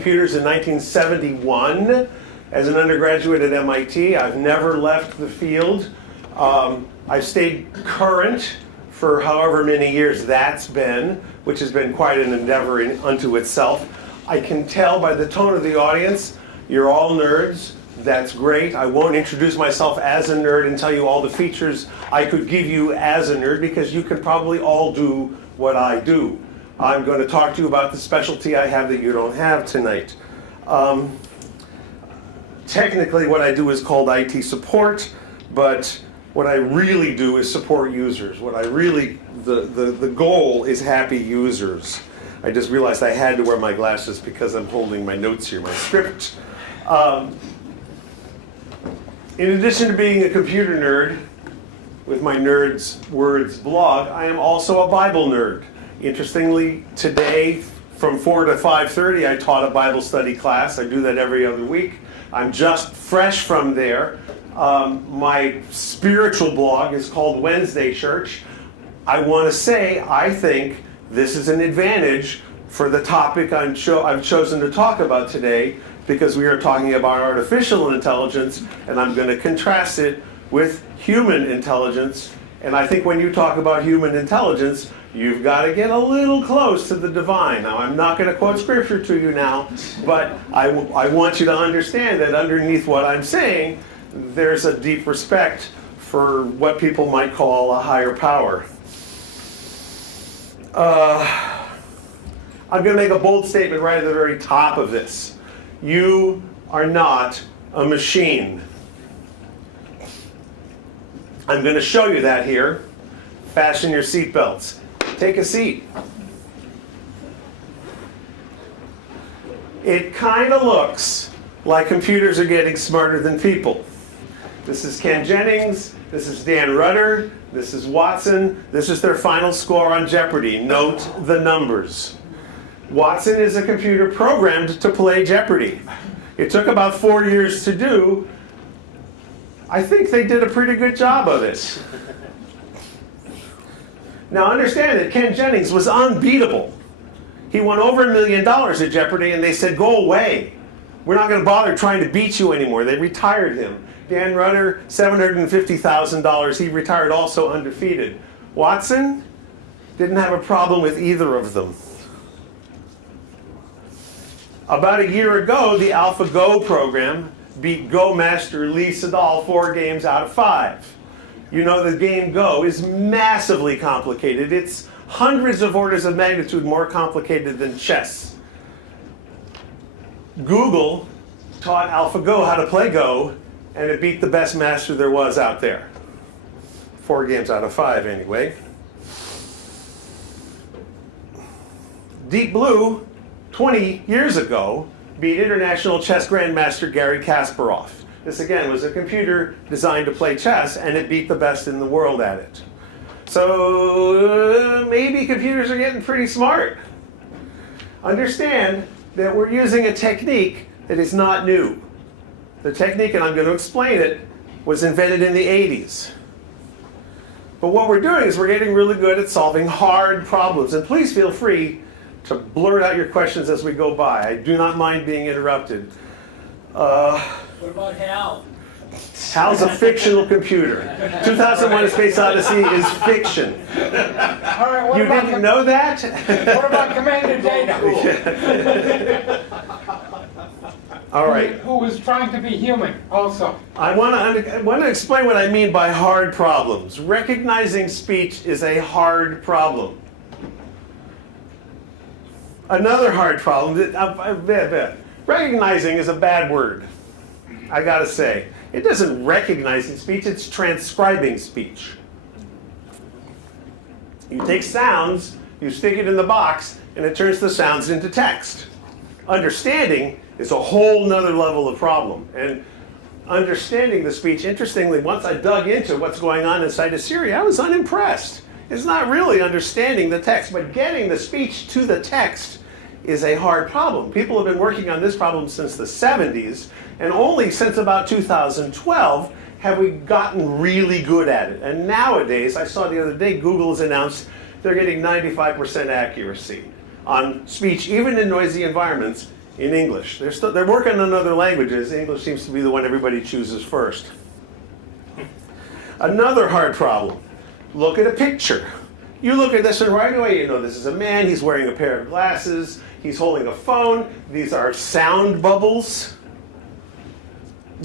computers in 1971 as an undergraduate at MIT. I've never left the field. I've stayed current for however many years that's been, which has been quite an endeavor unto itself. I can tell by the tone of the audience, you're all nerds. That's great. I won't introduce myself as a nerd and tell you all the features I could give you as a nerd, because you can probably all do what I do. I'm going to talk to you about the specialty I have that you don't have tonight. Technically, what I do is called IT support, but what I really do is support users. The goal is happy users. I just realized I had to wear my glasses because I'm holding my notes here, my script. In addition to being a computer nerd with my Nerds Words blog, I am also a Bible nerd. Interestingly, today from 4 to 5:30, I taught a Bible study class. I do that every other week. I'm just fresh from there. My spiritual blog is called Wednesday Church. I want to say I think this is an advantage for the topic I've chosen to talk about today, because we are talking about artificial intelligence, and I'm going to contrast it with human intelligence. And I think when you talk about human intelligence, you've got to get a little close to the divine. Now, I'm not going to quote scripture to you now, but I want you to understand that underneath what I'm saying, there's a deep respect for what people might call a higher power. I'm going to make a bold statement right at the very top of this. You are not a machine. I'm going to show you that here. Fasten your seatbelts. Take a seat. It kind of looks like computers are getting smarter than people. This is Ken Jennings, this is Dan Rudder, this is Watson, this is their final score on Jeopardy. Note the numbers. Watson is a computer programmed to play Jeopardy. It took about 4 years to do. I think they did a pretty good job of it. Now understand that Ken Jennings was unbeatable. He won over $1 million at Jeopardy, and they said, go away. We're not going to bother trying to beat you anymore. They retired him. Dan Rudder, $750,000. He retired also undefeated. Watson didn't have a problem with either of them. About a year ago, the AlphaGo program beat Go master Lee Sedol 4 games out of 5. You know the game Go is massively complicated. It's hundreds of orders of magnitude more complicated than chess. Google taught AlphaGo how to play Go, and it beat the best master there was out there. 4 games out of 5 anyway. Deep Blue, 20 years ago, beat international chess grandmaster Garry Kasparov. This again was a computer designed to play chess, and it beat the best in the world at it. So maybe computers are getting pretty smart. Understand that we're using a technique that is not new. The technique, and I'm going to explain it, was invented in the 80s. But what we're doing is we're getting really good at solving hard problems. And please feel free to blurt out your questions as we go by. I do not mind being interrupted. What about Hal? Hal's a fictional computer. 2001: A Space Odyssey is fiction. All right, You didn't know that? What about Commander Data? All right. Who was trying to be human also. I want to explain what I mean by hard problems. Recognizing speech is a hard problem. Another hard problem, recognizing is a bad word, I gotta say. It doesn't recognize speech, it's transcribing speech. You take sounds, you stick it in the box, and it turns the sounds into text. Understanding is a whole nother level of problem. And understanding the speech, interestingly, once I dug into what's going on inside of Siri, I was unimpressed. It's not really understanding the text, but getting the speech to the text is a hard problem. People have been working on this problem since the 70s, and only since about 2012 have we gotten really good at it. And nowadays, I saw the other day, Google has announced they're getting 95% accuracy on speech, even in noisy environments, in English. They're working on other languages. English seems to be the one everybody chooses first. Another hard problem. Look at a picture. You look at this and right away you know this is a man. He's wearing a pair of glasses. He's holding a phone. These are sound bubbles.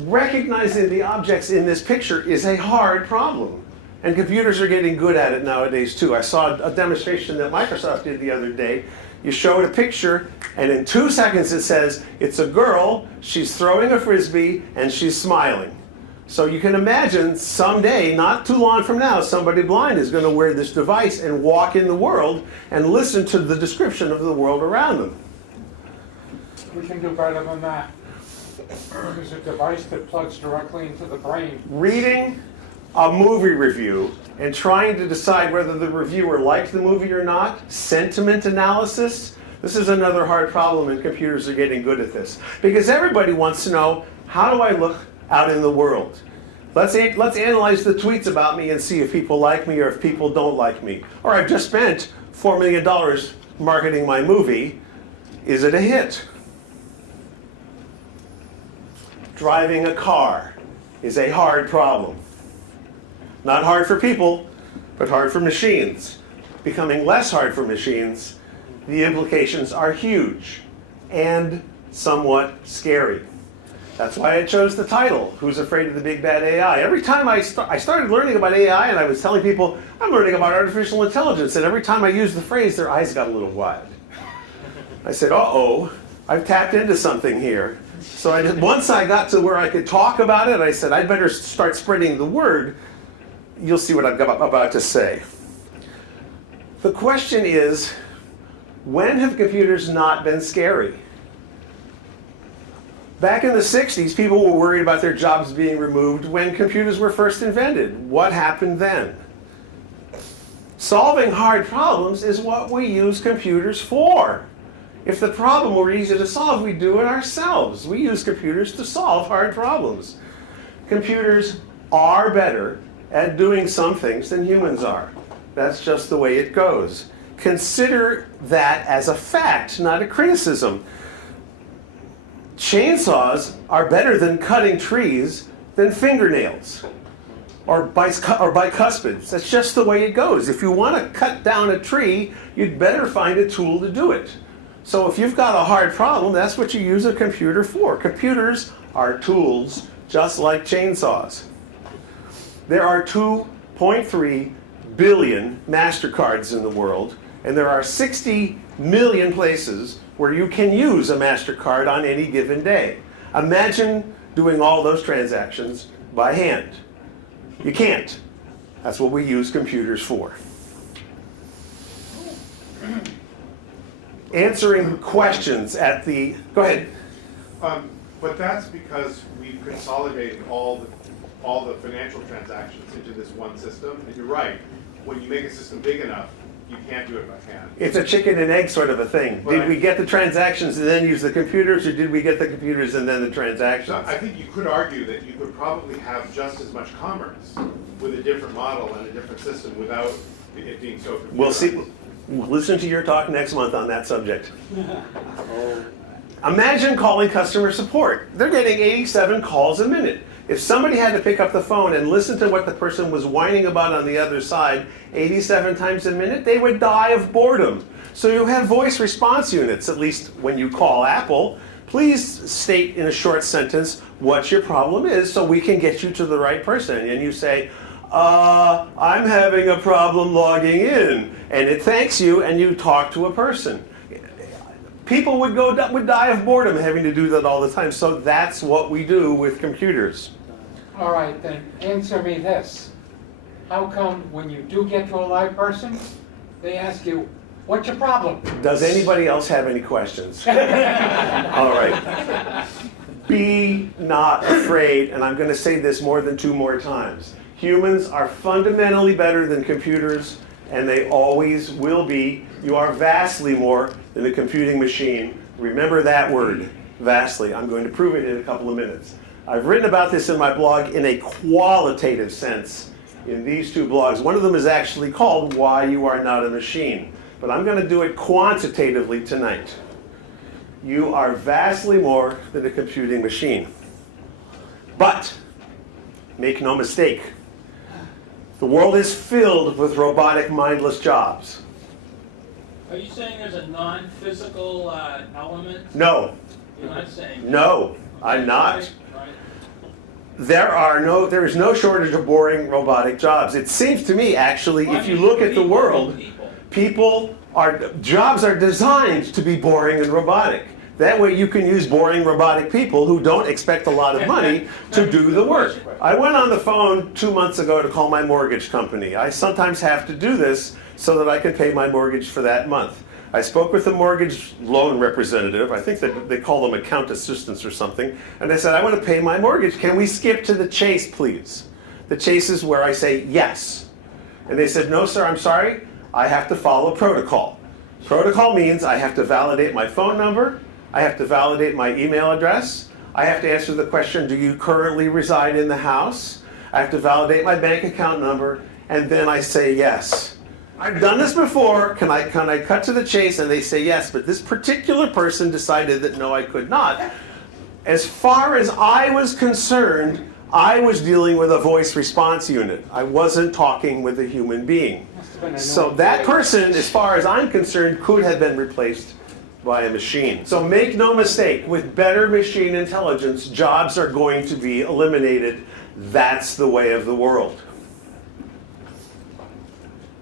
Recognizing the objects in this picture is a hard problem. And computers are getting good at it nowadays too. I saw a demonstration that Microsoft did the other day. You show it a picture, and in 2 seconds it says, it's a girl, she's throwing a frisbee, and she's smiling. So you can imagine someday, not too long from now, somebody blind is going to wear this device and walk in the world and listen to the description of the world around them. We can do better than that. There's a device that plugs directly into the brain. Reading a movie review and trying to decide whether the reviewer liked the movie or not, sentiment analysis, this is another hard problem, and computers are getting good at this. Because everybody wants to know, how do I look out in the world? Let's analyze the tweets about me and see if people like me or if people don't like me. Or I've just spent $4 million marketing my movie. Is it a hit? Driving a car is a hard problem. Not hard for people, but hard for machines. Becoming less hard for machines, the implications are huge and somewhat scary. That's why I chose the title, Who's Afraid of the Big Bad AI? Every time I started learning about AI and I was telling people, I'm learning about artificial intelligence, and every time I used the phrase, their eyes got a little wide. I said, uh-oh, I've tapped into something here. So once I got to where I could talk about it, I said, I'd better start spreading the word. You'll see what I'm about to say. The question is, when have computers not been scary? Back in the 60s, people were worried about their jobs being removed when computers were first invented. What happened then? Solving hard problems is what we use computers for. If the problem were easy to solve, we'd do it ourselves. We use computers to solve hard problems. Computers are better at doing some things than humans are. That's just the way it goes. Consider that as a fact, not a criticism. Chainsaws are better than cutting trees than fingernails or bicuspids. That's just the way it goes. If you want to cut down a tree, you'd better find a tool to do it. So if you've got a hard problem, that's what you use a computer for. Computers are tools just like chainsaws. There are 2.3 billion MasterCards in the world, and there are 60 million places where you can use a MasterCard on any given day. Imagine doing all those transactions by hand. You can't. That's what we use computers for. Answering questions at the... Go ahead. But that's because we've consolidated all the financial transactions into this one system. And you're right, when you make a system big enough, you can't do it by hand. It's a chicken and egg sort of a thing. Did we get the transactions and then use the computers, or did we get the computers and then the transactions? So I think you could argue that you could probably have just as much commerce with a different model and a different system without it being so computerized. We'll see. We'll listen to your talk next month on that subject. Imagine calling customer support. They're getting 87 calls a minute. If somebody had to pick up the phone and listen to what the person was whining about on the other side 87 times a minute, they would die of boredom. So you have voice response units, at least when you call Apple. Please state in a short sentence what your problem is so we can get you to the right person. And you say, I'm having a problem logging in. And it thanks you, and you talk to a person. People would die of boredom having to do that all the time. So that's what we do with computers. All right, then answer me this. How come when you do get to a live person, they ask you, what's your problem? Does anybody else have any questions? All right. Be not afraid, and I'm going to say this more than 2 more times. Humans are fundamentally better than computers, and they always will be. You are vastly more than a computing machine. Remember that word, vastly. I'm going to prove it in a couple of minutes. I've written about this in my blog in a qualitative sense in these 2 blogs. One of them is actually called Why You Are Not a Machine. But I'm going to do it quantitatively tonight. You are vastly more than a computing machine. But, make no mistake, the world is filled with robotic, mindless jobs. Are you saying there's a non-physical element? No, You're not saying? no, I'm not. Right. There is no shortage of boring robotic jobs. It seems to me, actually, if you look at the world, jobs are designed to be boring and robotic. That way you can use boring robotic people who don't expect a lot of money to do the work. I went on the phone 2 months ago to call my mortgage company. I sometimes have to do this so that I can pay my mortgage for that month. I spoke with the mortgage loan representative. I think that they call them account assistants or something. And I said, I want to pay my mortgage. Can we skip to the chase, please? The chase is where I say yes. And they said, no, sir, I'm sorry. I have to follow protocol. Protocol means I have to validate my phone number. I have to validate my email address. I have to answer the question, do you currently reside in the house? I have to validate my bank account number. And then I say yes. I've done this before. Can I cut to the chase? And they say yes, but this particular person decided that no, I could not. As far as I was concerned, I was dealing with a voice response unit. I wasn't talking with a human being. So that person, as far as I'm concerned, could have been replaced by a machine. So make no mistake, with better machine intelligence, jobs are going to be eliminated. That's the way of the world.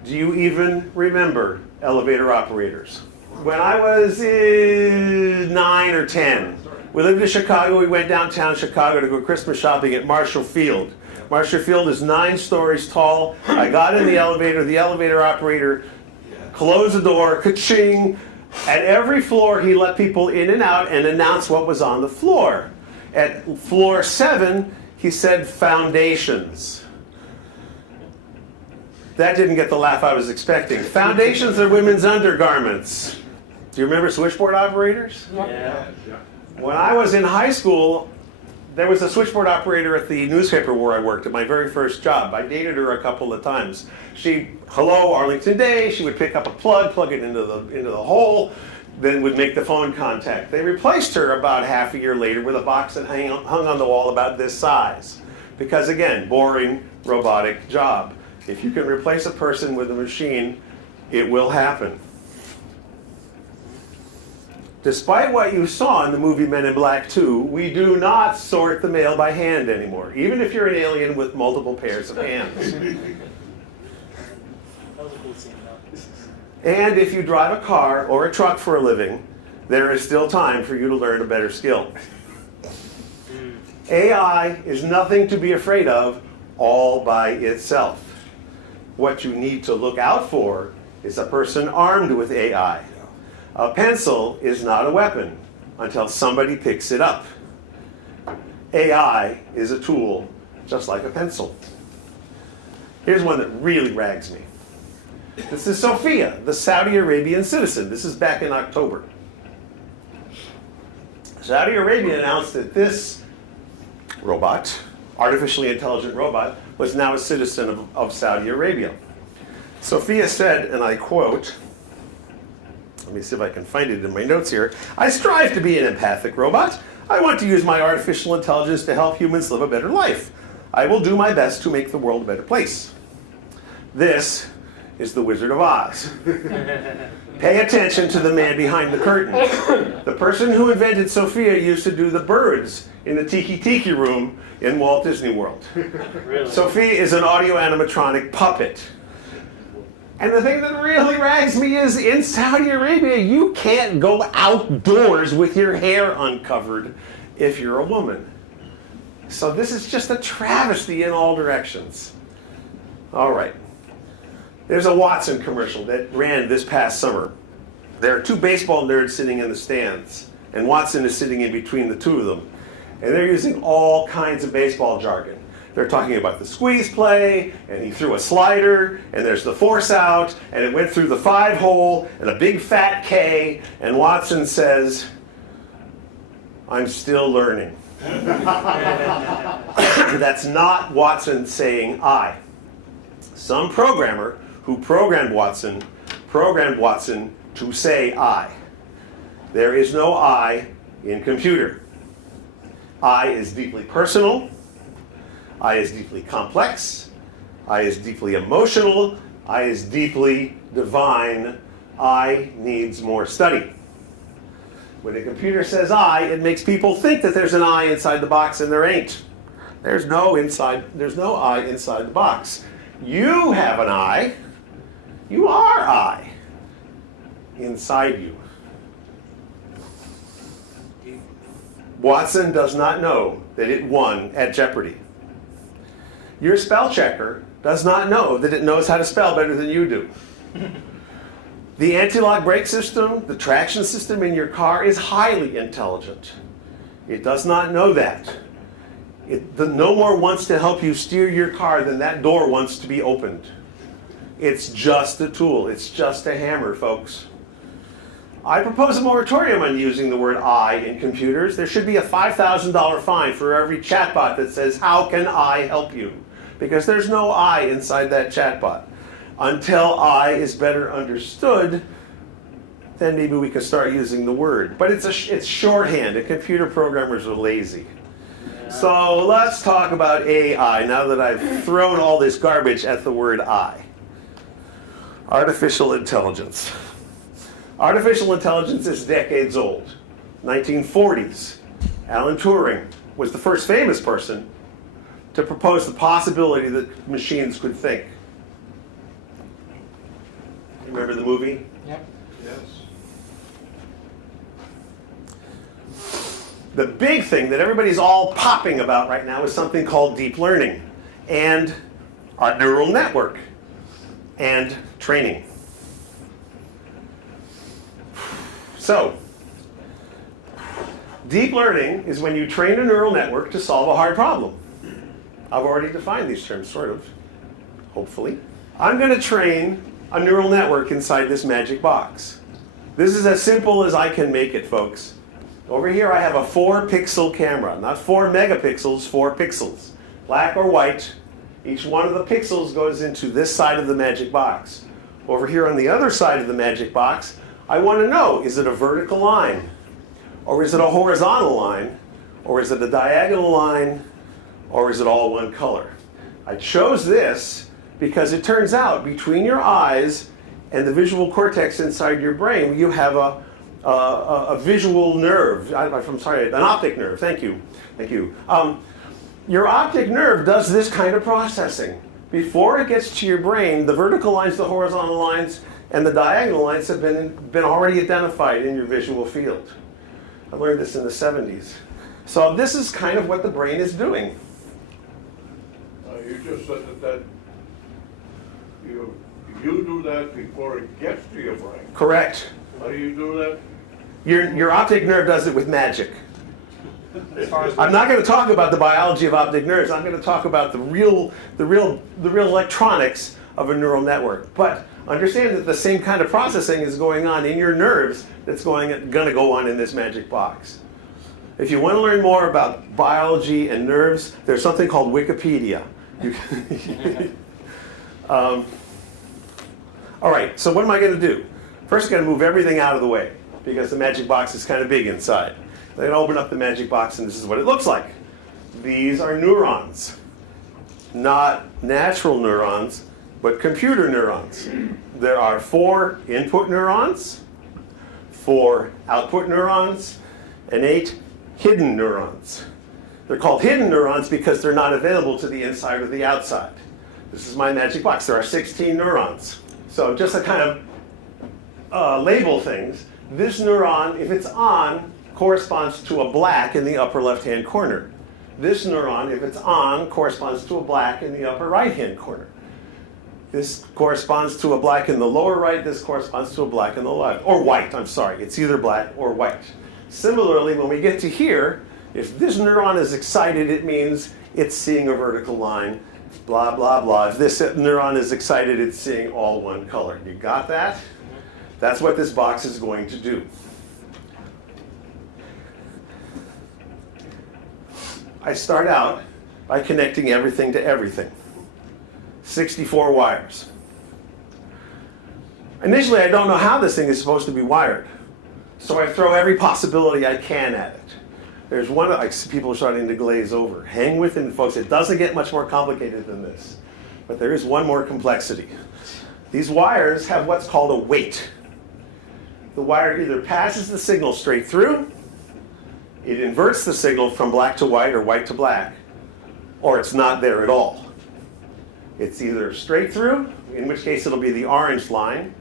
Do you even remember elevator operators? When I was 9 or 10, we lived in Chicago. We went downtown Chicago to go Christmas shopping at Marshall Field. Marshall Field is 9 stories tall. I got in the elevator operator closed the door, ka-ching. At every floor, he let people in and out and announce what was on the floor. At floor 7, he said foundations. That didn't get the laugh I was expecting. Foundations are women's undergarments. Do you remember switchboard operators? Yeah. When I was in high school, there was a switchboard operator at the newspaper where I worked at my very first job. I dated her a couple of times. Hello, Arlington Day. She would pick up a plug it into the hole, then would make the phone contact. They replaced her about half a year later with a box that hung on the wall about this size. Because again, boring, robotic job. If you can replace a person with a machine, it will happen. Despite what you saw in the movie Men in Black 2, we do not sort the mail by hand anymore, even if you're an alien with multiple pairs of hands. And if you drive a car or a truck for a living, there is still time for you to learn a better skill. AI is nothing to be afraid of all by itself. What you need to look out for is a person armed with AI. A pencil is not a weapon until somebody picks it up. AI is a tool, just like a pencil. Here's one that really rags me. This is Sofia, the Saudi Arabian citizen. This is back in October. Saudi Arabia announced that this robot, artificially intelligent robot, was now a citizen of Saudi Arabia. Sofia said, and I quote, let me see if I can find it in my notes here. I strive to be an empathic robot. I want to use my artificial intelligence to help humans live a better life. I will do my best to make the world a better place. This is the Wizard of Oz. Pay attention to the man behind the curtain. The person who invented Sofia used to do the birds in the Tiki Tiki room in Walt Disney World. Really? Sofia is an audio animatronic puppet. And the thing that really rags me is in Saudi Arabia, you can't go outdoors with your hair uncovered if you're a woman. So this is just a travesty in all directions. All right. There's a Watson commercial that ran this past summer. There are 2 baseball nerds sitting in the stands, and Watson is sitting in between the 2 of them. And they're using all kinds of baseball jargon. They're talking about the squeeze play, and he threw a slider, and there's the force out, and it went through the 5-hole, and a big fat K, and Watson says, I'm still learning. That's not Watson saying I. Some programmer who programmed Watson to say I. There is no I in computer. I is deeply personal. I is deeply complex. I is deeply emotional. I is deeply divine. I needs more study. When a computer says I, it makes people think that there's an I inside the box, and there ain't. There's no I inside the box. You have an I. You are I inside you. Watson does not know that it won at Jeopardy. Your spell checker does not know that it knows how to spell better than you do. The anti-lock brake system, the traction system in your car is highly intelligent. It does not know that. It no more wants to help you steer your car than that door wants to be opened. It's just a tool. It's just a hammer, folks. I propose a moratorium on using the word I in computers. There should be a $5,000 fine for every chatbot that says, "How can I help you?" Because there's no I inside that chatbot. Until I is better understood, then maybe we can start using the word. But it's shorthand, and computer programmers are lazy. So let's talk about AI now that I've thrown all this garbage at the word I. Artificial intelligence. Artificial intelligence is decades old. 1940s. Alan Turing was the first famous person to propose the possibility that machines could think. Remember the movie? Yep. Yes. The big thing that everybody's all popping about right now is something called deep learning and a neural network and training. So, deep learning is when you train a neural network to solve a hard problem. I've already defined these terms, sort of, hopefully. I'm going to train a neural network inside this magic box. This is as simple as I can make it, folks. Over here I have a 4-pixel camera, not 4 megapixels, 4 pixels. Black or white, each one of the pixels goes into this side of the magic box. Over here on the other side of the magic box, I want to know, is it a vertical line? Or is it a horizontal line? Or is it a diagonal line? Or is it all one color? I chose this because it turns out between your eyes and the visual cortex inside your brain, you have a visual nerve. I'm sorry, an optic nerve. Thank you. Thank you. Your optic nerve does this kind of processing. Before it gets to your brain, the vertical lines, the horizontal lines, and the diagonal lines have been already identified in your visual field. I learned this in the 70s. So this is kind of what the brain is doing. You just said that you do that before it gets to your brain. Correct. How do you do that? Your optic nerve does it with magic. I'm not going to talk about the biology of optic nerves. I'm going to talk about the real electronics of a neural network. But understand that the same kind of processing is going on in your nerves that's going to go on in this magic box. If you want to learn more about biology and nerves, there's something called Wikipedia. All right, so what am I going to do? First, I'm going to move everything out of the way because the magic box is kind of big inside. Then open up the magic box, and this is what it looks like. These are neurons, not natural neurons, but computer neurons. There are 4 input neurons, 4 output neurons, and 8 hidden neurons. They're called hidden neurons because they're not available to the inside or the outside. This is my magic box. There are 16 neurons. So just to kind of label things, this neuron, if it's on, corresponds to a black in the upper left-hand corner. This neuron, if it's on, corresponds to a black in the upper right-hand corner. This corresponds to a black in the lower right. This corresponds to a black in the left. Or white, I'm sorry. It's either black or white. Similarly, when we get to here, if this neuron is excited, it means it's seeing a vertical line, blah, blah, blah. If this neuron is excited, it's seeing all one color. You got that? That's what this box is going to do. I start out by connecting everything to everything. 64 wires. Initially, I don't know how this thing is supposed to be wired. So I throw every possibility I can at it. There's one, like people are starting to glaze over. Hang with it, folks. It doesn't get much more complicated than this. But there is one more complexity. These wires have what's called a weight. The wire either passes the signal straight through, it inverts the signal from black to white or white to black, or it's not there at all. It's either straight through, in which case it'll be the orange line.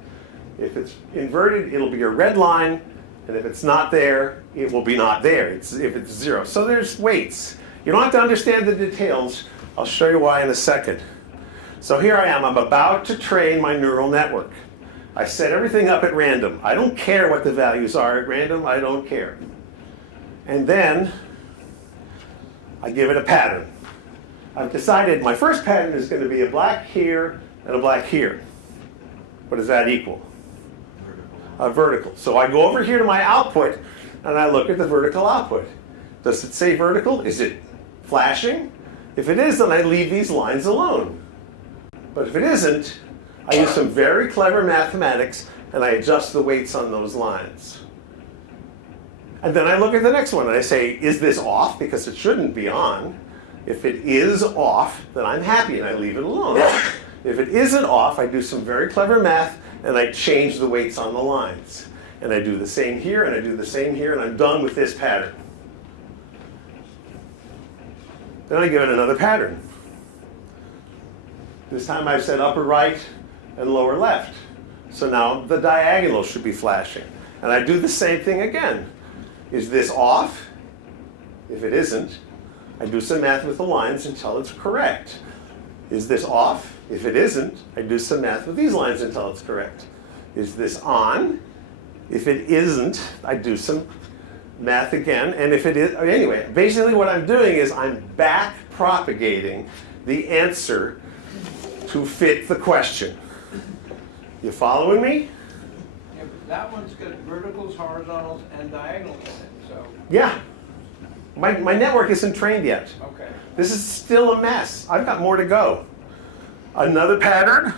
If it's inverted, it'll be a red line, and if it's not there, it will be not there. If it's zero. So there's weights. You don't have to understand the details. I'll show you why in a second. So here I am. I'm about to train my neural network. I set everything up at random. I don't care what the values are at random. I don't care. And then I give it a pattern. I've decided my first pattern is going to be a black here and a black here. What does that equal? A vertical. So I go over here to my output and I look at the vertical output. Does it say vertical? Is it flashing? If it is, then I leave these lines alone. But if it isn't, I use some very clever mathematics and I adjust the weights on those lines. And then I look at the next one and I say, is this off? Because it shouldn't be on. If it is off, then I'm happy and I leave it alone. If it isn't off, I do some very clever math and I change the weights on the lines. And I do the same here and I do the same here and I'm done with this pattern. Then I give it another pattern. This time I've said upper right and lower left. So now the diagonal should be flashing. And I do the same thing again. Is this off? If it isn't, I do some math with the lines until it's correct. Is this off? If it isn't, I do some math with these lines until it's correct. Is this on? If it isn't, I do some math again. And if it is, anyway, basically what I'm doing is I'm back propagating the answer to fit the question. You following me? Yeah, but that one's got verticals, horizontals, and diagonals in it, so, Yeah. My network isn't trained yet. okay. This is still a mess. I've got more to go. Another pattern,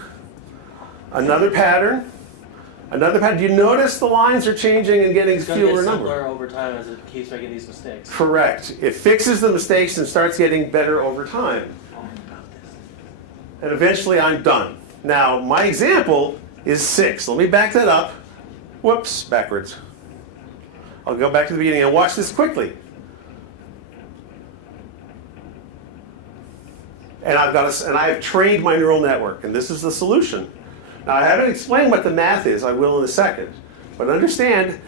another pattern, another pattern. Do you notice the lines are changing and getting It's going to fewer get number? simpler over time as it keeps making these mistakes. Correct. It fixes the mistakes and starts getting better over time. And eventually I'm done. Now, my example is 6. Let me back that up. Whoops, backwards. I'll go back to the beginning and watch this quickly. And I have trained my neural network, and this is the solution. Now, I haven't explained what the math is. I will in a second. But understand,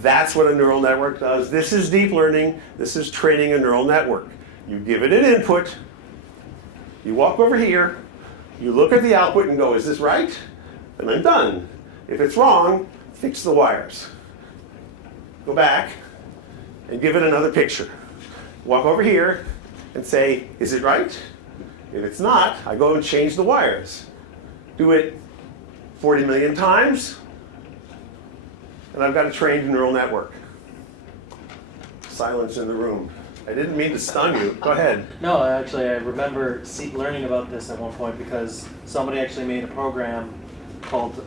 that's what a neural network does. This is deep learning. This is training a neural network. You give it an input. You walk over here. You look at the output and go, is this right? Then I'm done. If it's wrong, fix the wires. Go back and give it another picture. Walk over here and say, is it right? If it's not, I go and change the wires. Do it 40 million times, and I've got a trained neural network. Silence in the room. I didn't mean to stun you. Go ahead. No, actually, I remember learning about this at one point because somebody actually made a program called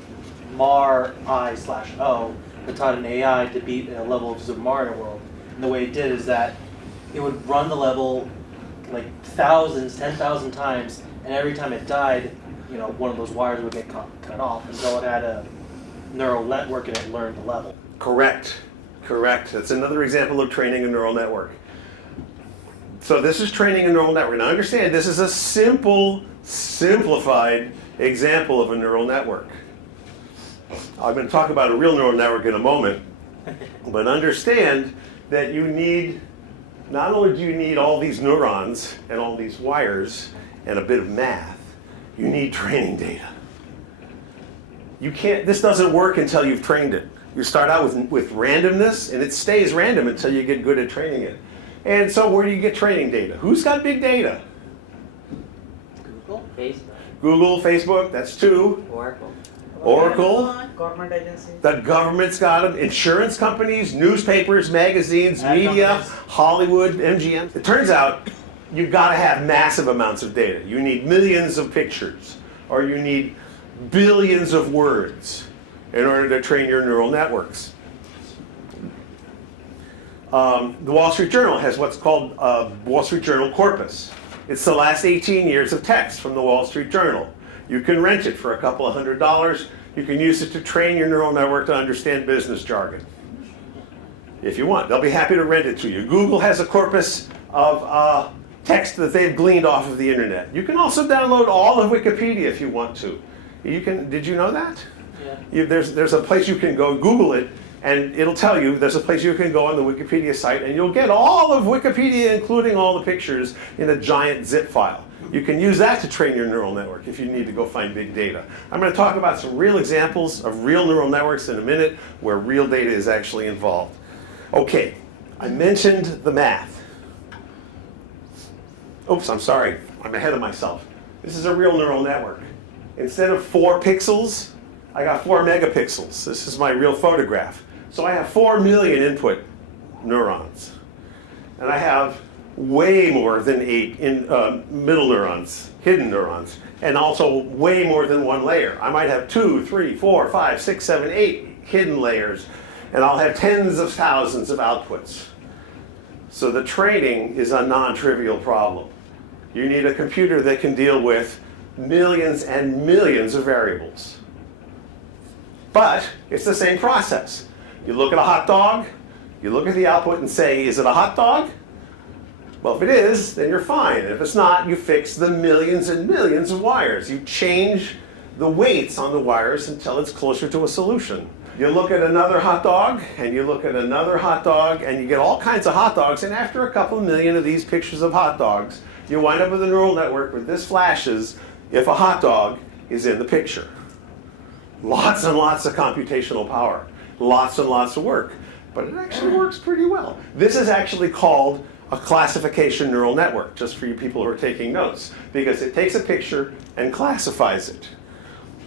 MAR-I/O that taught an AI to beat a level of Super Mario World. And the way it did is that it would run the level like thousands, 10,000 times, and every time it died, you know, one of those wires would get cut off until it had a neural network and it learned the level. Correct. Correct. That's another example of training a neural network. So this is training a neural network. Now understand, this is a simple, simplified example of a neural network. I'm going to talk about a real neural network in a moment, but understand that you need, not only do you need all these neurons and all these wires and a bit of math, you need training data. You can't, this doesn't work until you've trained it. You start out with randomness, and it stays random until you get good at training it. And so where do you get training data? Who's got big data? Google, Facebook, Google, Facebook, that's 2. Oracle. Oracle, Government agencies. the government's got them, insurance companies, newspapers, magazines, Ad media, companies. Hollywood, MGM. It turns out you've got to have massive amounts of data. You need millions of pictures, or you need billions of words in order to train your neural networks. The Wall Street Journal has what's called Wall Street Journal corpus. It's the last 18 years of text from the Wall Street Journal. You can rent it for a couple of $100. You can use it to train your neural network to understand business jargon. If you want, they'll be happy to rent it to you. Google has a corpus of text that they've gleaned off of the internet. You can also download all of Wikipedia if you want to. Did you know that? Yeah. There's a place you can go, Google it, and it'll tell you there's a place you can go on the Wikipedia site, and you'll get all of Wikipedia, including all the pictures, in a giant zip file. You can use that to train your neural network if you need to go find big data. I'm going to talk about some real examples of real neural networks in a minute where real data is actually involved. Okay, I mentioned the math. Oops, I'm sorry. I'm ahead of myself. This is a real neural network. Instead of 4 pixels, I got 4 megapixels. This is my real photograph. So I have 4 million input neurons. And I have way more than 8 middle neurons, hidden neurons, and also way more than 1 layer. I might have 2, 3, 4, 5, 6, 7, 8 hidden layers, and I'll have tens of thousands of outputs. So the training is a non-trivial problem. You need a computer that can deal with millions and millions of variables. But it's the same process. You look at a hot dog, you look at the output and say, is it a hot dog? Well, if it is, then you're fine. If it's not, you fix the millions and millions of wires. You change the weights on the wires until it's closer to a solution. You look at another hot dog, and you look at another hot dog, and you get all kinds of hot dogs, and after a couple million of these pictures of hot dogs, you wind up with a neural network where this flashes if a hot dog is in the picture. Lots and lots of computational power, lots and lots of work, but it actually works pretty well. This is actually called a classification neural network, just for you people who are taking notes, because it takes a picture and classifies it.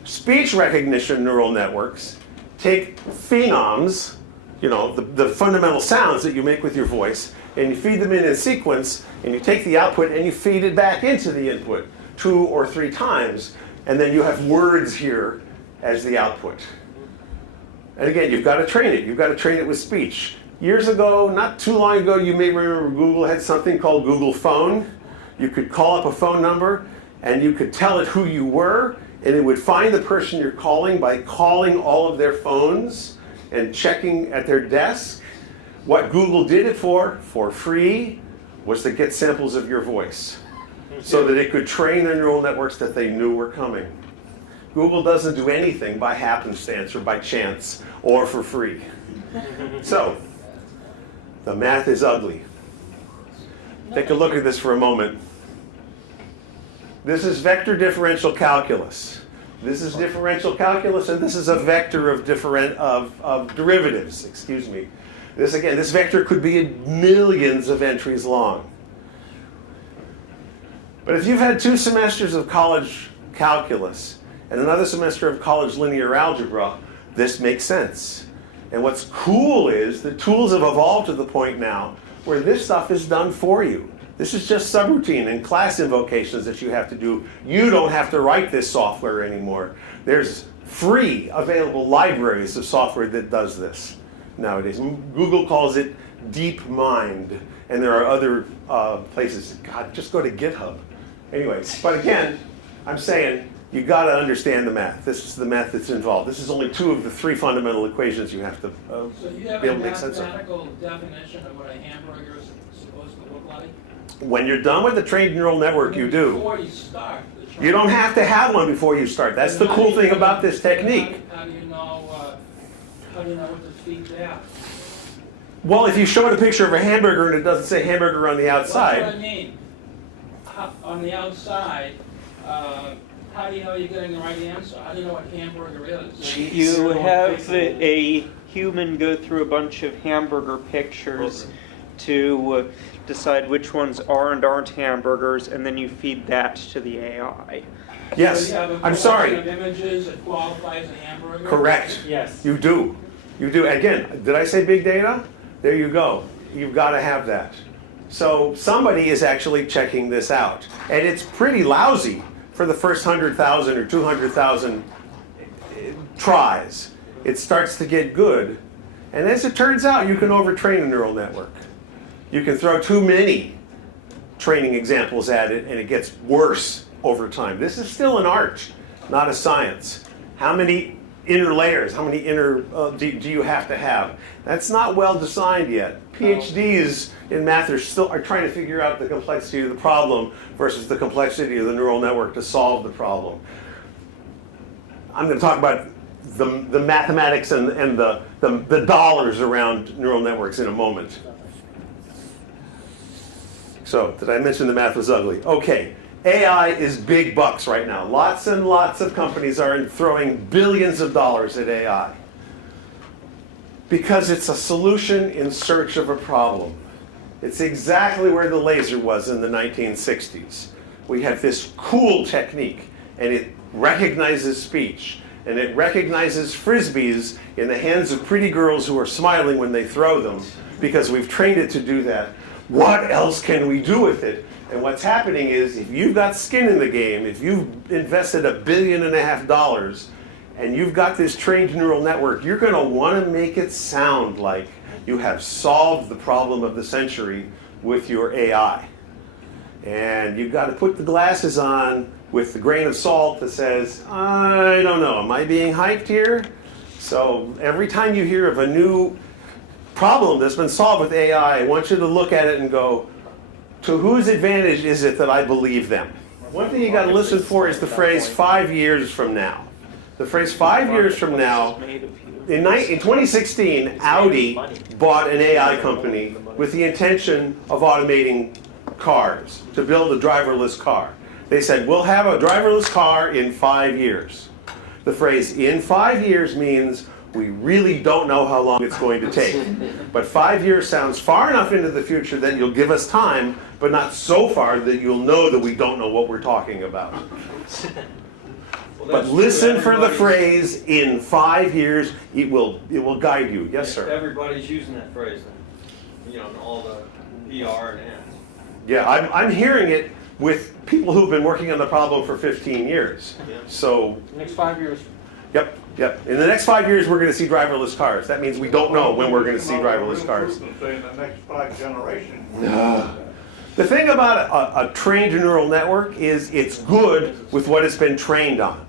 Speech recognition neural networks take phenoms, the fundamental sounds that you make with your voice, and you feed them in sequence, and you take the output and you feed it back into the input 2 or 3 times, and then you have words here as the output. And again, you've got to train it. You've got to train it with speech. Years ago, not too long ago, you may remember Google had something called Google Phone. You could call up a phone number, and you could tell it who you were, and it would find the person you're calling by calling all of their phones and checking at their desk. What Google did it for free, was to get samples of your voice so that it could train their neural networks that they knew were coming. Google doesn't do anything by happenstance or by chance or for free. So, the math is ugly. Take a look at this for a moment. This is vector differential calculus. This is differential calculus, and this is a vector of derivatives, excuse me. This vector could be millions of entries long. But if you've had 2 semesters of college calculus and another semester of college linear algebra, this makes sense. And what's cool is the tools have evolved to the point now where this stuff is done for you. This is just subroutine and class invocations that you have to do. You don't have to write this software anymore. There's free available libraries of software that does this nowadays. Google calls it DeepMind, and there are other places. God, just go to GitHub. Anyways, but again, I'm saying you got to understand the math. This is the math that's involved. This is only 2 of the 3 fundamental equations you have to So you have be a able to make sense of. mathematical definition of what a hamburger is supposed to look like? When you're done with the trained neural network, you do. Before you start. You don't have to have one before you start. That's the cool thing about this technique. How do you know what to feed that? Well, if you showed a picture of a hamburger and it doesn't say hamburger on the That's what I outside, mean. On the outside, how do you know you're getting the right answer? How do you know what hamburger is? You have a human go through a bunch of hamburger pictures to decide which ones are and aren't hamburgers, and then you feed that to the AI. yes, So you have a I'm sorry. collection of images that qualifies a hamburger? Correct. Yes. You do. You do. Again, did I say big data? There you go. You've got to have that. So somebody is actually checking this out. And it's pretty lousy for the first 100,000 or 200,000 tries. It starts to get good And as it turns out, you can overtrain a neural network. You can throw too many training examples at it, and it gets worse over time. This is still an art, not a science. How many inner layers, how many inner do you have to have? That's not well designed yet. PhDs in math are trying to figure out the complexity of the problem versus the complexity of the neural network to solve the problem. I'm going to talk about the mathematics and the dollars around neural networks in a moment. So, did I mention the math was ugly? Okay, AI is big bucks right now. Lots and lots of companies are throwing billions of dollars at AI because it's a solution in search of a problem. It's exactly where the laser was in the 1960s. We have this cool technique, and it recognizes speech, and it recognizes frisbees in the hands of pretty girls who are smiling when they throw them because we've trained it to do that. What else can we do with it? And what's happening is, if you've got skin in the game, if you've invested $1.5 billion and you've got this trained neural network, you're going to want to make it sound like you have solved the problem of the century with your AI. And you've got to put the glasses on with the grain of salt that says, I don't know, am I being hyped here? So every time you hear of a new problem that's been solved with AI, I want you to look at it and go, to whose advantage is it that I believe them? One thing you got to listen for is the phrase 5 years from now. The phrase 5 years from now, in 2016, Audi bought an AI company with the intention of automating cars, to build a driverless car. They said, we'll have a driverless car in 5 years. The phrase in 5 years means we really don't know how long it's going to take. But 5 years sounds far enough into the future that you'll give us time, but not so far that you'll know that we don't know what we're talking about. But listen for the phrase, in 5 years, it will guide you. Yes, sir? Everybody's using that phrase then, in all the PR and ads. Yeah, I'm hearing it with people who've been working on the problem for 15 years. Yeah. So, Next 5 years. Yep. In the next 5 years, we're going to see driverless cars. That means we don't know when we're going to see driverless cars. Say in the next 5 generations. The thing about a trained neural network is it's good with what it's been trained on.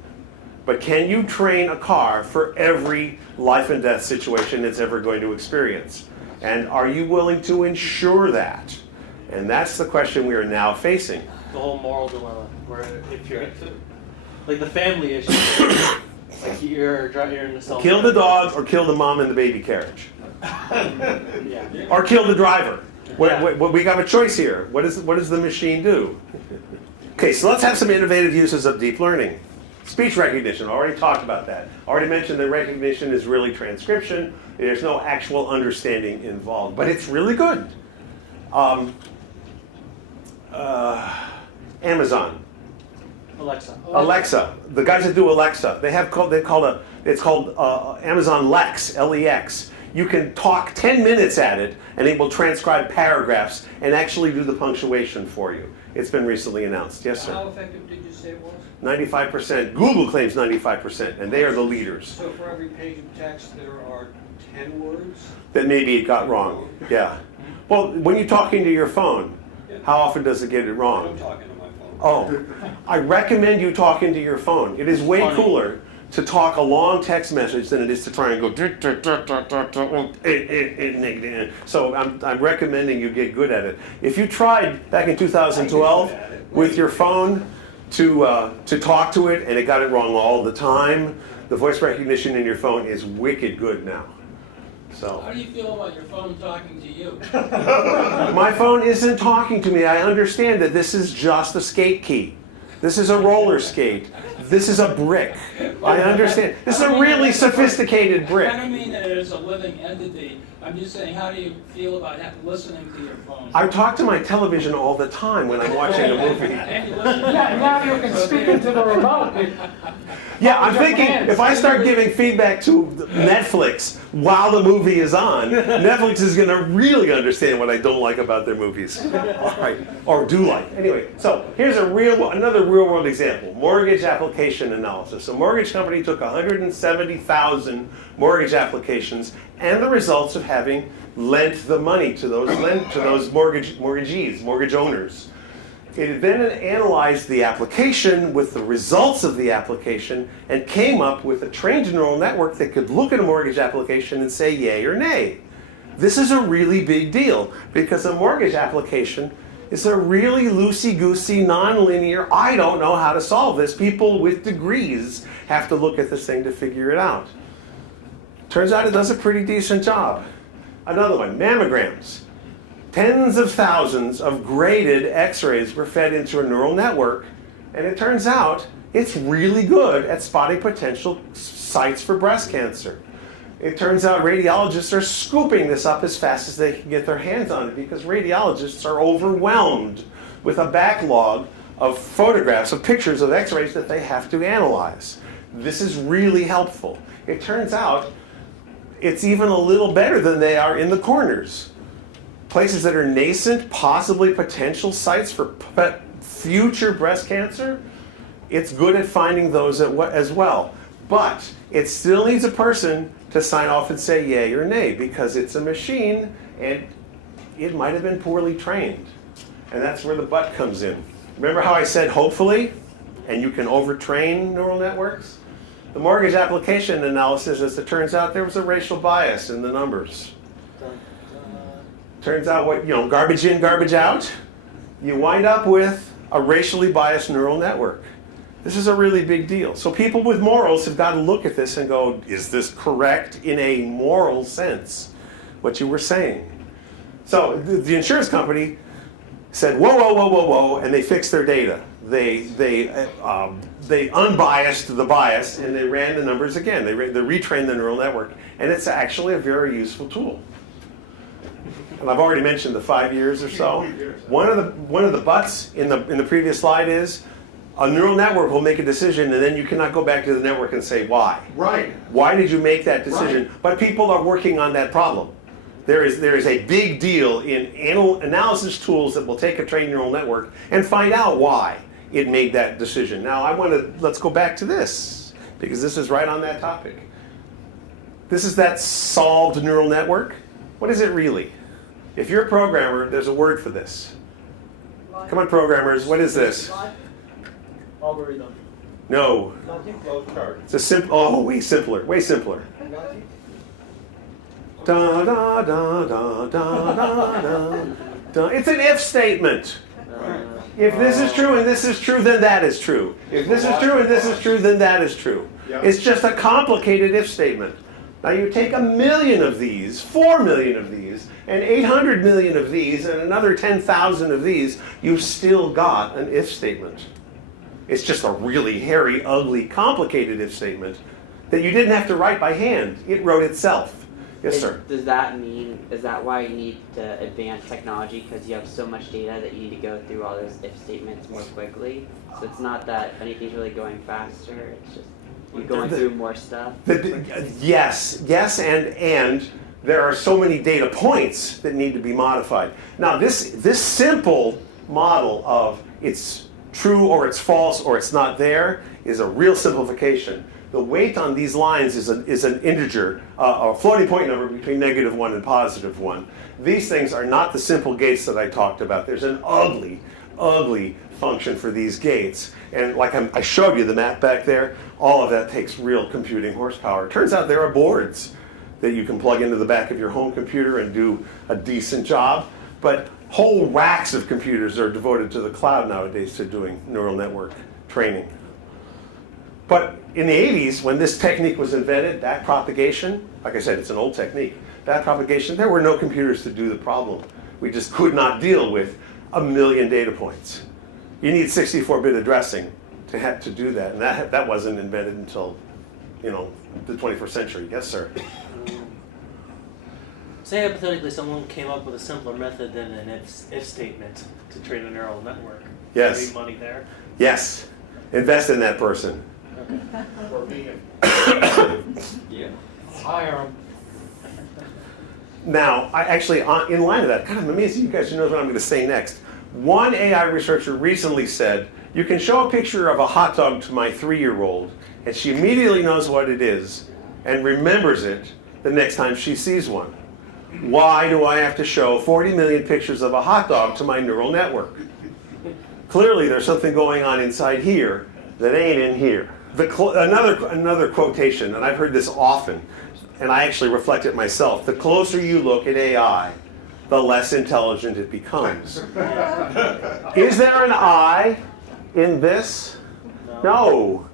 But can you train a car for every life and death situation it's ever going to experience? And are you willing to ensure that? And that's the question we are now facing. The whole moral dilemma, where if you're like the family issue, like you're in the cell. Kill the dog or kill the mom in the baby carriage. Yeah. Or kill the driver. Yeah. We got a choice here. What does the machine do? Okay, so let's have some innovative uses of deep learning. Speech recognition, already talked about that. Already mentioned that recognition is really transcription. There's no actual understanding involved, but it's really good. Amazon. Alexa. The guys that do Alexa, it's called Amazon Lex, L-E-X. You can talk 10 minutes at it, and it will transcribe paragraphs and actually do the punctuation for you. It's been recently announced. Yes, sir. How effective did you say it was? 95%. Google claims 95%, and they are the leaders. So for every page of text, there are 10 words? That maybe it got wrong. Yeah. Well, when you're talking to your phone, how often does it get it wrong? I'm talking to my phone. Oh, I recommend you talking to your phone. It is way cooler to talk a long text message than it is to try and go. So I'm recommending you get good at it. If you tried back in 2012 with your phone to talk to it and it got it wrong all the time, the voice recognition in your phone is wicked good now. So. How do you feel about your phone talking to you? My phone isn't talking to me. I understand that this is just a skate key. This is a roller skate. This is a brick. I understand. This is a really sophisticated brick. I don't mean that it's a living entity. I'm just saying, how do you feel about listening to your phone? I talk to my television all the time when I'm watching a movie. Now you can speak into the remote. Yeah, I'm thinking if I start giving feedback to Netflix while the movie is on, Netflix is going to really understand what I don't like about their movies. All right, or do like. Anyway, so here's another real-world example, mortgage application analysis. A mortgage company took 170,000 mortgage applications and the results of having lent the money to those mortgage owners. It then analyzed the application with the results of the application and came up with a trained neural network that could look at a mortgage application and say yay or nay. This is a really big deal because a mortgage application is a really loosey-goosey, non-linear, I don't know how to solve this. People with degrees have to look at this thing to figure it out. Turns out it does a pretty decent job. Another one, mammograms. Tens of thousands of graded x-rays were fed into a neural network, and it turns out it's really good at spotting potential sites for breast cancer. It turns out radiologists are scooping this up as fast as they can get their hands on it because radiologists are overwhelmed with a backlog of photographs, of pictures of x-rays that they have to analyze. This is really helpful. It turns out it's even a little better than they are in the corners. Places that are nascent, possibly potential sites for future breast cancer, it's good at finding those as well. But it still needs a person to sign off and say yay or nay because it's a machine and it might have been poorly trained. And that's where the but comes in. Remember how I said hopefully, and you can overtrain neural networks? The mortgage application analysis, as it turns out, there was a racial bias in the numbers. Turns out garbage in, garbage out, you wind up with a racially biased neural network. This is a really big deal. So people with morals have got to look at this and go, is this correct in a moral sense, what you were saying? So the insurance company said, whoa, whoa, whoa, whoa, whoa, and they fixed their data. They unbiased the bias and they ran the numbers again. They retrained the neural network, and it's actually a very useful tool. And I've already mentioned the 5 years or so. One of the buts in the previous slide is a neural network will make a decision, and then you cannot go back to the network and say why. Right. Why did you make that decision? Right. But people are working on that problem. There is a big deal in analysis tools that will take a trained neural network and find out why it made that decision. Now let's go back to this because this is right on that topic. This is that solved neural network. What is it really? If you're a programmer, there's a word for this. Come on, programmers, what is this? Algorithm. No. It's way simpler, way simpler. Da da da da da da da. It's an if statement. If this is true and this is true, then that is true. If this is true and this is true, then that is true. Yep. It's just a complicated if statement. Now you take 1 million of these, 4 million of these, and 800 million of these, and another 10,000 of these, you've still got an if statement. It's just a really hairy, ugly, complicated if statement that you didn't have to write by hand. It wrote itself. Yes, sir. Does that mean, is that why you need to advance technology because you have so much data that you need to go through all those if statements more quickly? So it's not that anything's really going faster, it's just you're going through more stuff? Yes, and there are so many data points that need to be modified. Now this simple model of it's true or it's false or it's not there is a real simplification. The weight on these lines is an integer, a floating point number between -1 and +1. These things are not the simple gates that I talked about. There's an ugly, ugly function for these gates. And like I showed you the map back there, all of that takes real computing horsepower. It turns out there are boards that you can plug into the back of your home computer and do a decent job. But whole racks of computers are devoted to the cloud nowadays to doing neural network training. But in the 80s, when this technique was invented, backpropagation, like I said, it's an old technique. Backpropagation, there were no computers to do the problem. We just could not deal with 1 million data points. You need 64-bit addressing to do that, and that wasn't invented until, the 21st century. Yes, sir. Say hypothetically someone came up with a simpler method than an if statement to train a neural network. Yes. Any money there? Yes. Invest in that person. For me, Hire them. Now, in line of that, kind of amazing, you guys know what I'm going to say next. One AI researcher recently said, you can show a picture of a hot dog to my 3-year-old, and she immediately knows what it is and remembers it the next time she sees one. Why do I have to show 40 million pictures of a hot dog to my neural network? Clearly there's something going on inside here that ain't in here. Another quotation, and I've heard this often, and I actually reflect it myself. The closer you look at AI, the less intelligent it becomes. Is there an I in this? No.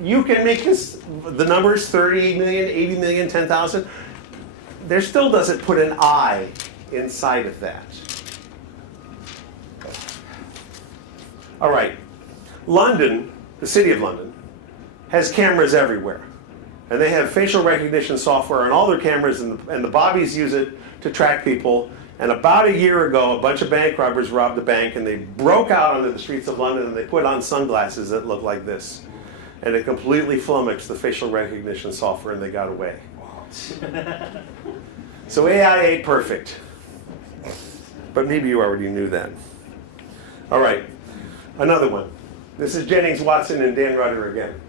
You can make the numbers 30 million, 80 million, 10,000. There still doesn't put an I inside of that. All right. London, the city of London, has cameras everywhere. And they have facial recognition software on all their cameras, and the bobbies use it to track people. And about a year ago, a bunch of bank robbers robbed a bank, and they broke out onto the streets of London, and they put on sunglasses that looked like this. And it completely flummoxed the facial recognition software, and they got away. So AI ain't perfect. But maybe you already knew that. All right, another one. This is Jennings, Watson, and Dan Rudder again.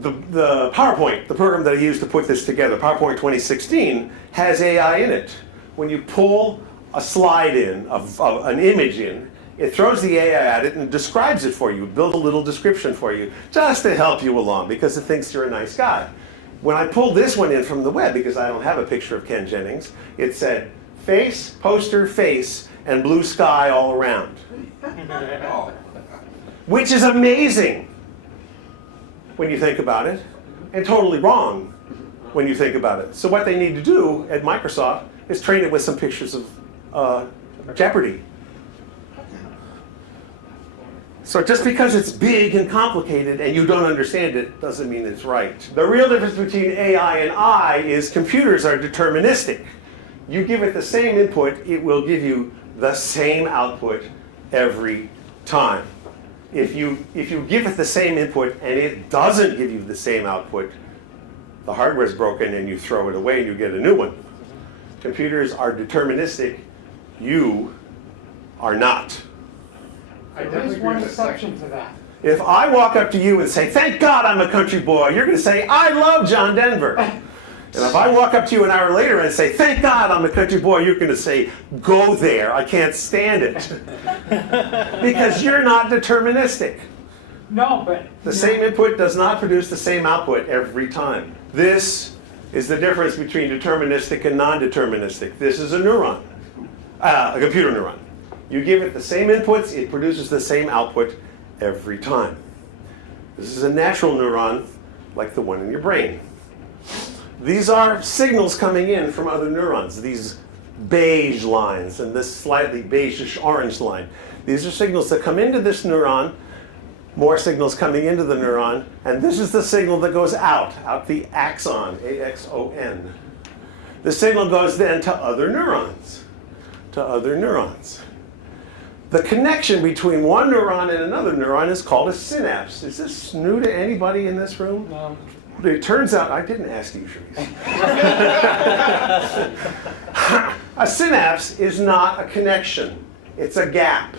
The PowerPoint, the program that I used to put this together, PowerPoint 2016, has AI in it. When you pull a slide in, of an image in, it throws the AI at it and describes it for you, build a little description for you, just to help you along, because it thinks you're a nice guy. When I pulled this one in from the web, because I don't have a picture of Ken Jennings, it said, face, poster, face, and blue sky all around. Which is amazing when you think about it, and totally wrong when you think about it. So what they need to do at Microsoft is train it with some pictures of Jeopardy. So just because it's big and complicated and you don't understand it doesn't mean it's right. The real difference between AI and I is computers are deterministic. You give it the same input, it will give you the same output every time. If you give it the same input and it doesn't give you the same output, the hardware's broken and you throw it away and you get a new one. Computers are deterministic. You are not. There is one exception to that. If I walk up to you and say, thank God I'm a country boy, you're going to say, I love John Denver. And if I walk up to you an hour later and say, thank God I'm a country boy, you're going to say, go there, I can't stand it. Because you're not deterministic. No, but... The same input does not produce the same output every time. This is the difference between deterministic and non-deterministic. This is a neuron, a computer neuron. You give it the same inputs, it produces the same output every time. This is a natural neuron, like the one in your brain. These are signals coming in from other neurons, these beige lines and this slightly beigeish orange line. These are signals that come into this neuron, more signals coming into the neuron, and this is the signal that goes out the axon, A-X-O-N. The signal goes then to other neurons, The connection between one neuron and another neuron is called a synapse. Is this new to anybody in this room? No. It turns out, I didn't ask you, Sharice. A synapse is not a connection. It's a gap.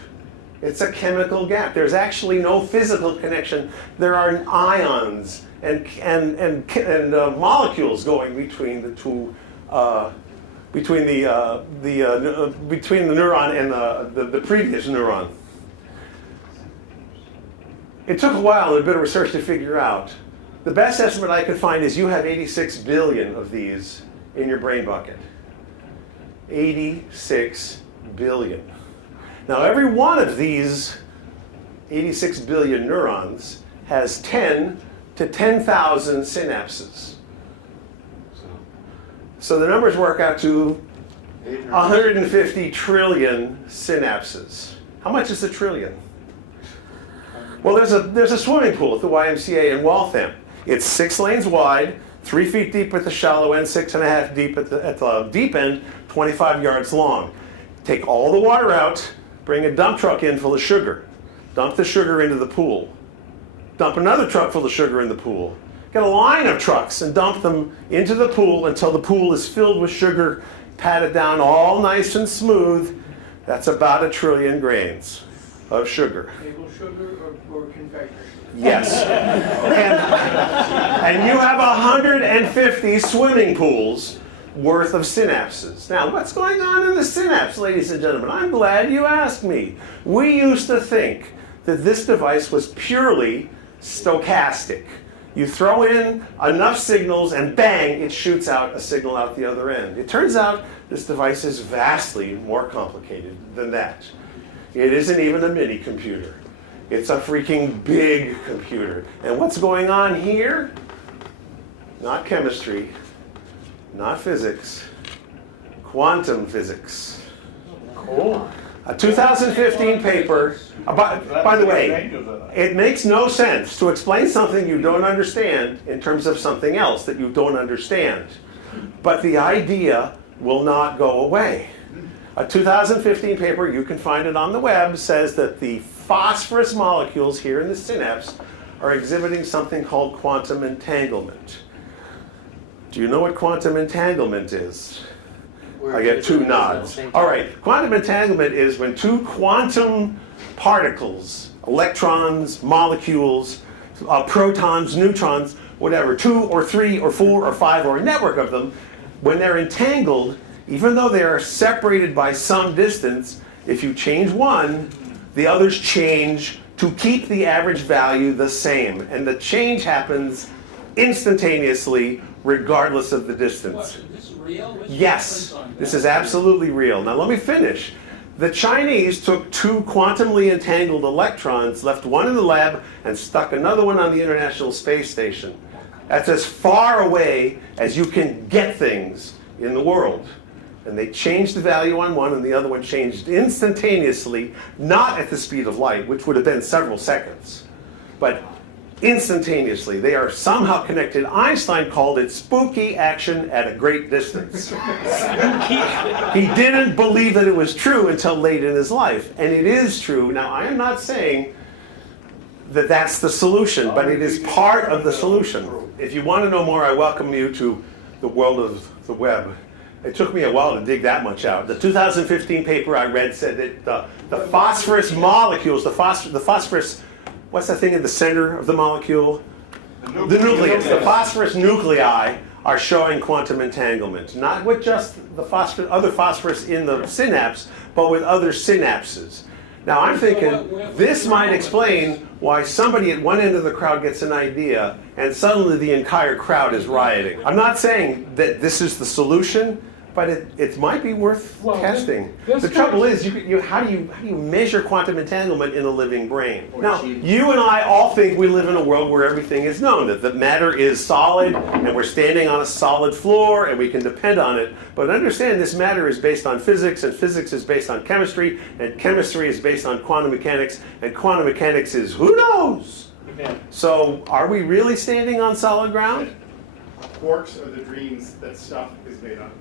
It's a chemical gap. There's actually no physical connection. There are ions and molecules going between the two, between the neuron and the previous neuron. It took a while and a bit of research to figure out. The best estimate I could find is you have 86 billion of these in your brain bucket. 86 billion. Now every one of these 86 billion neurons has 10 to 10,000 synapses. So the numbers work out to 150 trillion synapses. How much is a trillion? Well, there's a swimming pool at the YMCA in Waltham. It's 6 lanes wide, 3 feet deep at the shallow end, 6.5 deep at the deep end, 25 yards long. Take all the water out, bring a dump truck in full of sugar. Dump the sugar into the pool. Dump another truck full of sugar in the pool. Get a line of trucks and dump them into the pool until the pool is filled with sugar, pat it down all nice and smooth. That's about 1 trillion grains of sugar. Table sugar or confectionery? Yes. And you have 150 swimming pools worth of synapses. Now, what's going on in the synapse, ladies and gentlemen? I'm glad you asked me. We used to think that this device was purely stochastic. You throw in enough signals and bang, it shoots out a signal out the other end. It turns out this device is vastly more complicated than that. It isn't even a mini computer. It's a freaking big computer. And what's going on here? Not chemistry, not physics, quantum physics. Cool. A 2015 paper, by the way, it makes no sense to explain something you don't understand in terms of something else that you don't understand. But the idea will not go away. A 2015 paper, you can find it on the web, says that the phosphorus molecules here in the synapse are exhibiting something called quantum entanglement. Do you know what quantum entanglement is? I get two nods. All right, quantum entanglement is when two quantum particles, electrons, molecules, protons, neutrons, whatever, 2 or 3 or 4 or 5 or a network of them, when they're entangled, even though they are separated by some distance, if you change one, the others change to keep the average value the same. And the change happens instantaneously, regardless of the distance. What, is this real? What's the Yes, difference on this that? is absolutely real. Now let me finish. The Chinese took two quantumly entangled electrons, left one in the lab, and stuck another one on the International Space Station. That's as far away as you can get things in the world. And they changed the value on one, and the other one changed instantaneously, not at the speed of light, which would have been several seconds, but instantaneously. They are somehow connected. Einstein called it spooky action at a great distance. He didn't believe that it was true until late in his life, and it is true. Now, I am not saying that that's the solution, but it is part of the solution. If you want to know more, I welcome you to the world of the web. It took me a while to dig that much out. The 2015 paper I read said that the phosphorus molecules, the phosphorus, what's that thing in the center of the molecule? The nucleus. The phosphorus nuclei are showing quantum entanglement. Not with just the other phosphorus in the synapse, but with other synapses. Now I'm thinking this might explain why somebody at one end of the crowd gets an idea and suddenly the entire crowd is rioting. I'm not saying that this is the solution, but it might be worth testing. The trouble is, how do you measure quantum entanglement in a living brain? Now, you and I all think we live in a world where everything is known, that matter is solid, and we're standing on a solid floor, and we can depend on it. But understand, this matter is based on physics, and physics is based on chemistry, and chemistry is based on quantum mechanics, and quantum mechanics is who knows? So, are we really standing on solid ground? Quarks are the dreams that stuff is made of.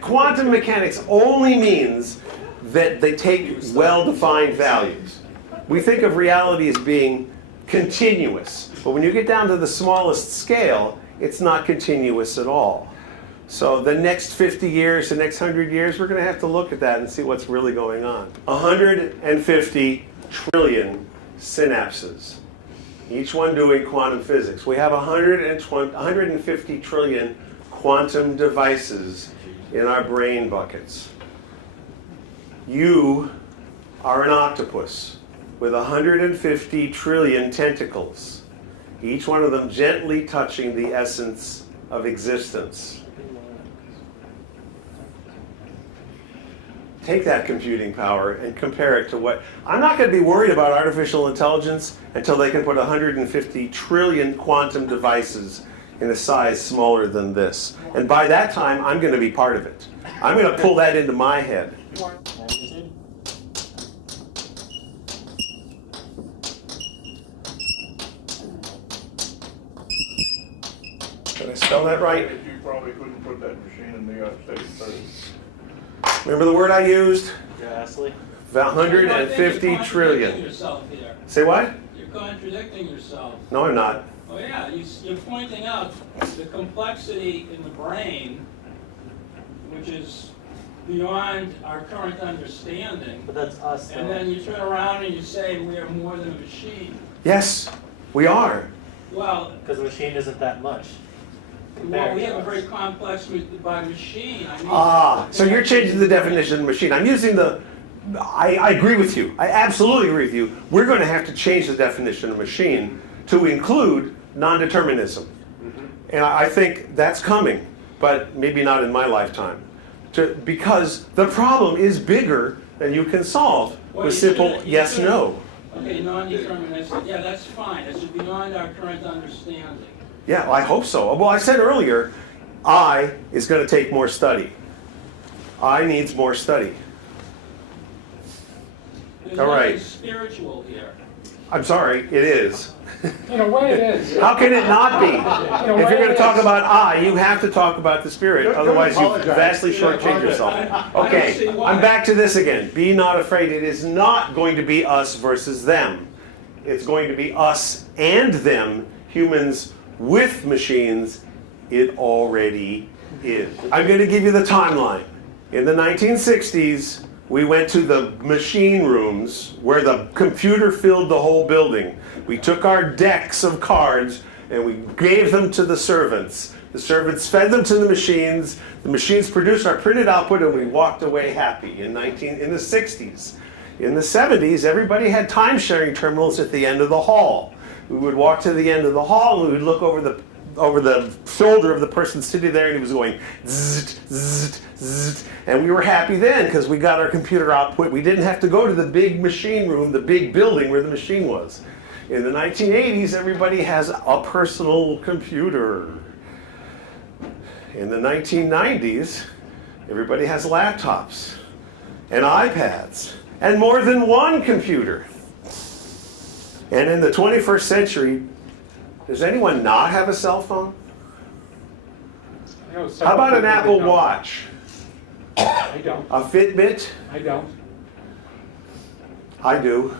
Quantum mechanics only means that they take well-defined values. We think of reality as being continuous, but when you get down to the smallest scale, it's not continuous at all. So the next 50 years, the next 100 years, we're going to have to look at that and see what's really going on. 150 trillion synapses, each one doing quantum physics. We have 150 trillion quantum devices in our brain buckets. You are an octopus with 150 trillion tentacles, each one of them gently touching the essence of existence. Take that computing power and compare it to what... I'm not going to be worried about artificial intelligence until they can put 150 trillion quantum devices in a size smaller than this. And by that time, I'm going to be part of it. I'm going to pull that into my head. Did I spell that right? You probably couldn't put that machine in New York State first. Remember the word I used? Ghastly. 150 You're trillion. yourself here. Say what? You're contradicting yourself. No, I'm not. Oh yeah, you're pointing out the complexity in the brain, which is beyond our current understanding. But that's us, though. And then you turn around and you say we are more than a machine. Yes, we are. Well, Because the machine isn't that much. Well, we have a very complex by machine. I mean, So you're changing the definition of machine. I'm using the, I agree with you. I absolutely agree with you. We're going to have to change the definition of machine to include non-determinism. And I think that's coming, but maybe not in my lifetime. Because the problem is bigger than you can solve Well, with you simple shouldn't- you yes, shouldn't- no. Okay, non-deterministic, yeah, that's fine, it's beyond our current understanding. Yeah, I hope so. Well, I said earlier, I is going to take more study. I needs more study. There's All right. nothing spiritual here. I'm sorry, it is. In a way it is. How can it not be? In a If way you're going it to talk is. about I, you have to talk about the Spirit, Don't otherwise you apologize. vastly Yeah, shortchange yourself. I don't Okay, see why. I'm back to this again. Be not afraid. It is not going to be us versus them. It's going to be us and them, humans with machines. It already is. I'm going to give you the timeline. In the 1960s, we went to the machine rooms where the computer filled the whole building. We took our decks of cards and we gave them to the servants. The servants fed them to the machines produced our printed output, and we walked away happy in the 60s. In the 70s, everybody had time-sharing terminals at the end of the hall. We would walk to the end of the hall and we would look over the shoulder of the person sitting there, and he was going zzz, zzz, zzz. And we were happy then because we got our computer output. We didn't have to go to the big machine room, the big building where the machine was. In the 1980s, everybody has a personal computer. In the 1990s, everybody has laptops and iPads and more than one computer. And in the 21st century, does anyone not have a cell phone? I know How several about an people that Apple don't. Watch? I don't. A Fitbit? I don't. I do.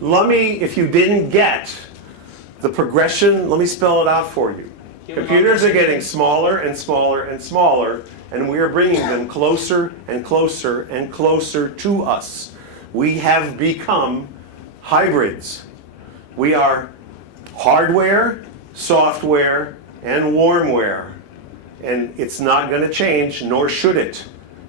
Let me, if you didn't get the progression, let me spell it out for you. Computers are getting smaller and smaller and smaller, and we are bringing them closer and closer and closer to us. We have become hybrids. We are hardware, software, and warmware. And it's not going to change, nor should it.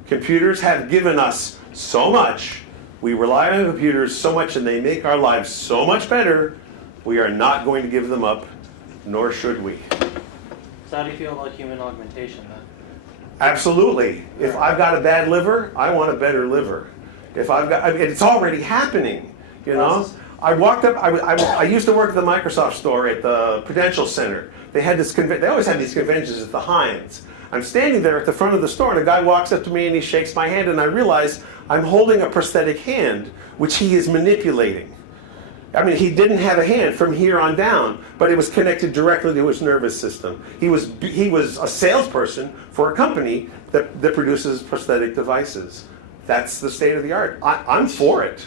Computers have given us so much. We rely on computers so much, and they make our lives so much better. We are not going to give them up, nor should we. So how do you feel about human augmentation then? Absolutely. If I've got a bad liver, I want a better liver. If I've got, I mean, it's already happening, you know? I walked up, I used to work at the Microsoft store at the Prudential Center. They had this, they always had these conventions at the Heinz. I'm standing there at the front of the store, and a guy walks up to me and he shakes my hand, and I realize I'm holding a prosthetic hand, which he is manipulating. I mean, he didn't have a hand from here on down, but it was connected directly to his nervous system. He was a salesperson for a company that produces prosthetic devices. That's the state of the art. I'm for it.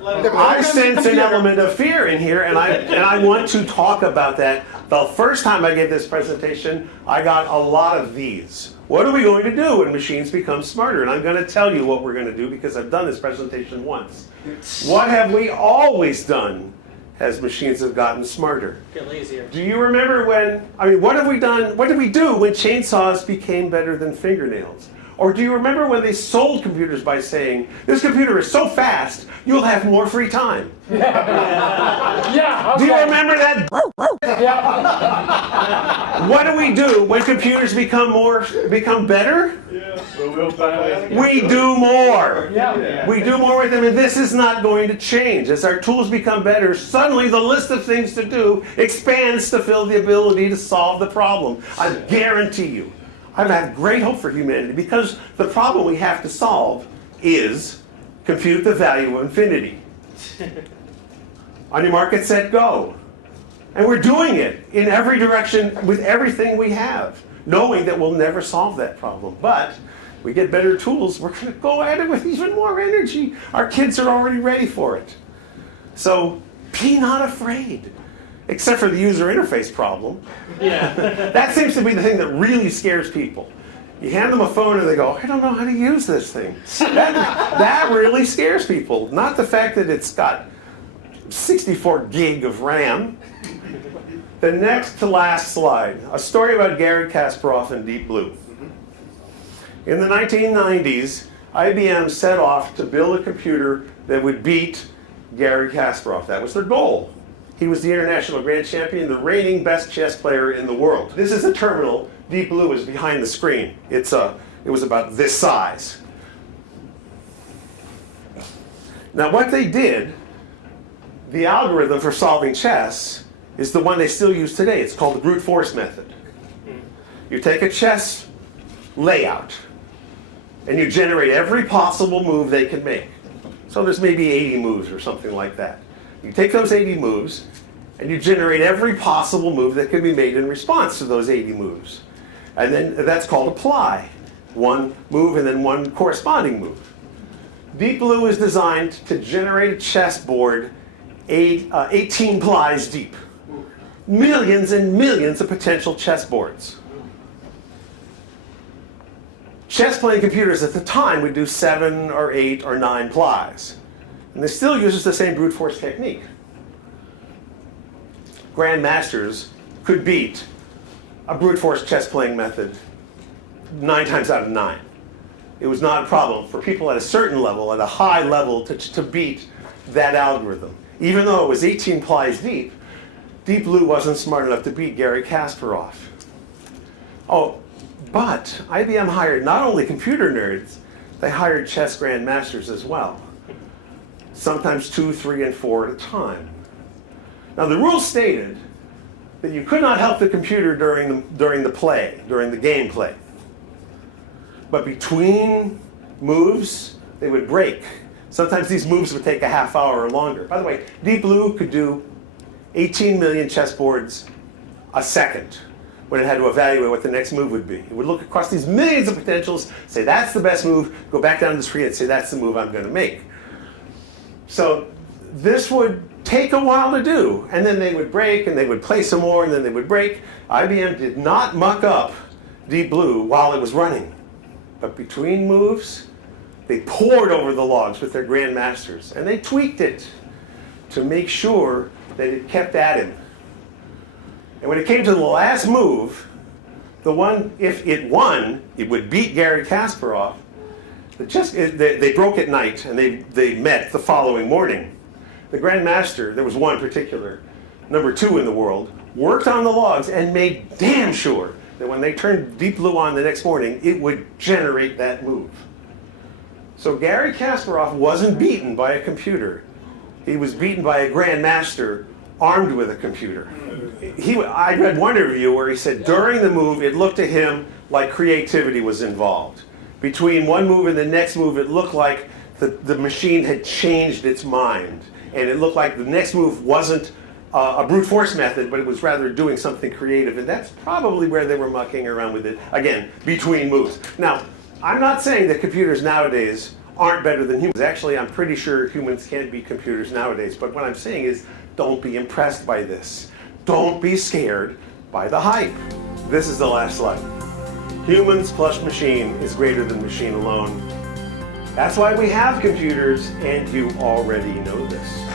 I sense an element of fear in here, and I want to talk about that. The first time I gave this presentation, I got a lot of these. What are we going to do when machines become smarter? And I'm going to tell you what we're going to do because I've done this presentation once. What have we always done as machines have gotten smarter? Get lazier. Do you remember what have we done, what did we do when chainsaws became better than fingernails? Or do you remember when they sold computers by saying, this computer is so fast, you'll have more free time? Yeah. Do you Okay. remember that? Yeah. What do we do when computers become better? We do more. Yeah. We do more with them, and this is not going to change. As our tools become better, suddenly the list of things to do expands to fill the ability to solve the problem. I guarantee you. I have great hope for humanity because the problem we have to solve is compute the value of infinity. On your mark, get set, go. And we're doing it in every direction with everything we have, knowing that we'll never solve that problem. But we get better tools, we're going to go at it with even more energy. Our kids are already ready for it. So be not afraid. Except for the user interface problem. Yeah. That seems to be the thing that really scares people. You hand them a phone and they go, I don't know how to use this thing. That really scares people. Not the fact that it's got 64 gig of RAM. The next to last slide, a story about Garry Kasparov and Deep Blue. In the 1990s, IBM set off to build a computer that would beat Garry Kasparov. That was their goal. He was the international grand champion, the reigning best chess player in the world. This is a terminal. Deep Blue is behind the screen. It was about this size. Now what they did, the algorithm for solving chess is the one they still use today. It's called the brute force method. You take a chess layout and you generate every possible move they can make. So there's maybe 80 moves or something like that. You take those 80 moves and you generate every possible move that can be made in response to those 80 moves. And then that's called apply. One move and then one corresponding move. Deep Blue is designed to generate a chessboard 18 plies deep. Millions and millions of potential chessboards. Chess playing computers at the time would do 7 or 8 or 9 plies. And they still uses the same brute force technique. Grandmasters could beat a brute force chess playing method 9 times out of 9. It was not a problem for people at a certain level, at a high level, to beat that algorithm. Even though it was 18 plies deep, Deep Blue wasn't smart enough to beat Garry Kasparov. Oh, but IBM hired not only computer nerds, they hired chess grandmasters as well. Sometimes 2, 3, and 4 at a time. Now the rules stated that you could not help the computer during the game play. But between moves, they would break. Sometimes these moves would take a half hour or longer. By the way, Deep Blue could do 18 million chessboards a second when it had to evaluate what the next move would be. It would look across these millions of potentials, say that's the best move, go back down to the screen and say that's the move I'm going to make. So this would take a while to do, and then they would break, and they would play some more, and then they would break. IBM did not muck up Deep Blue while it was running. But between moves, they pored over the logs with their grandmasters, and they tweaked it to make sure that it kept at him. And when it came to the last move, the one, if it won, it would beat Garry Kasparov. They broke at night, and they met the following morning. The grandmaster, there was one particular, number 2 in the world, worked on the logs and made damn sure that when they turned Deep Blue on the next morning, it would generate that move. So Garry Kasparov wasn't beaten by a computer. He was beaten by a grandmaster armed with a computer. I read one interview where he said during the move, it looked to him like creativity was involved. Between one move and the next move, it looked like the machine had changed its mind. And it looked like the next move wasn't a brute force method, but it was rather doing something creative. And that's probably where they were mucking around with it, again, between moves. Now, I'm not saying that computers nowadays aren't better than humans. Actually, I'm pretty sure humans can't beat computers nowadays. But what I'm saying is, don't be impressed by this. Don't be scared by the hype. This is the last slide. Humans plus machine is greater than machine alone. That's why we have computers, and you already know this.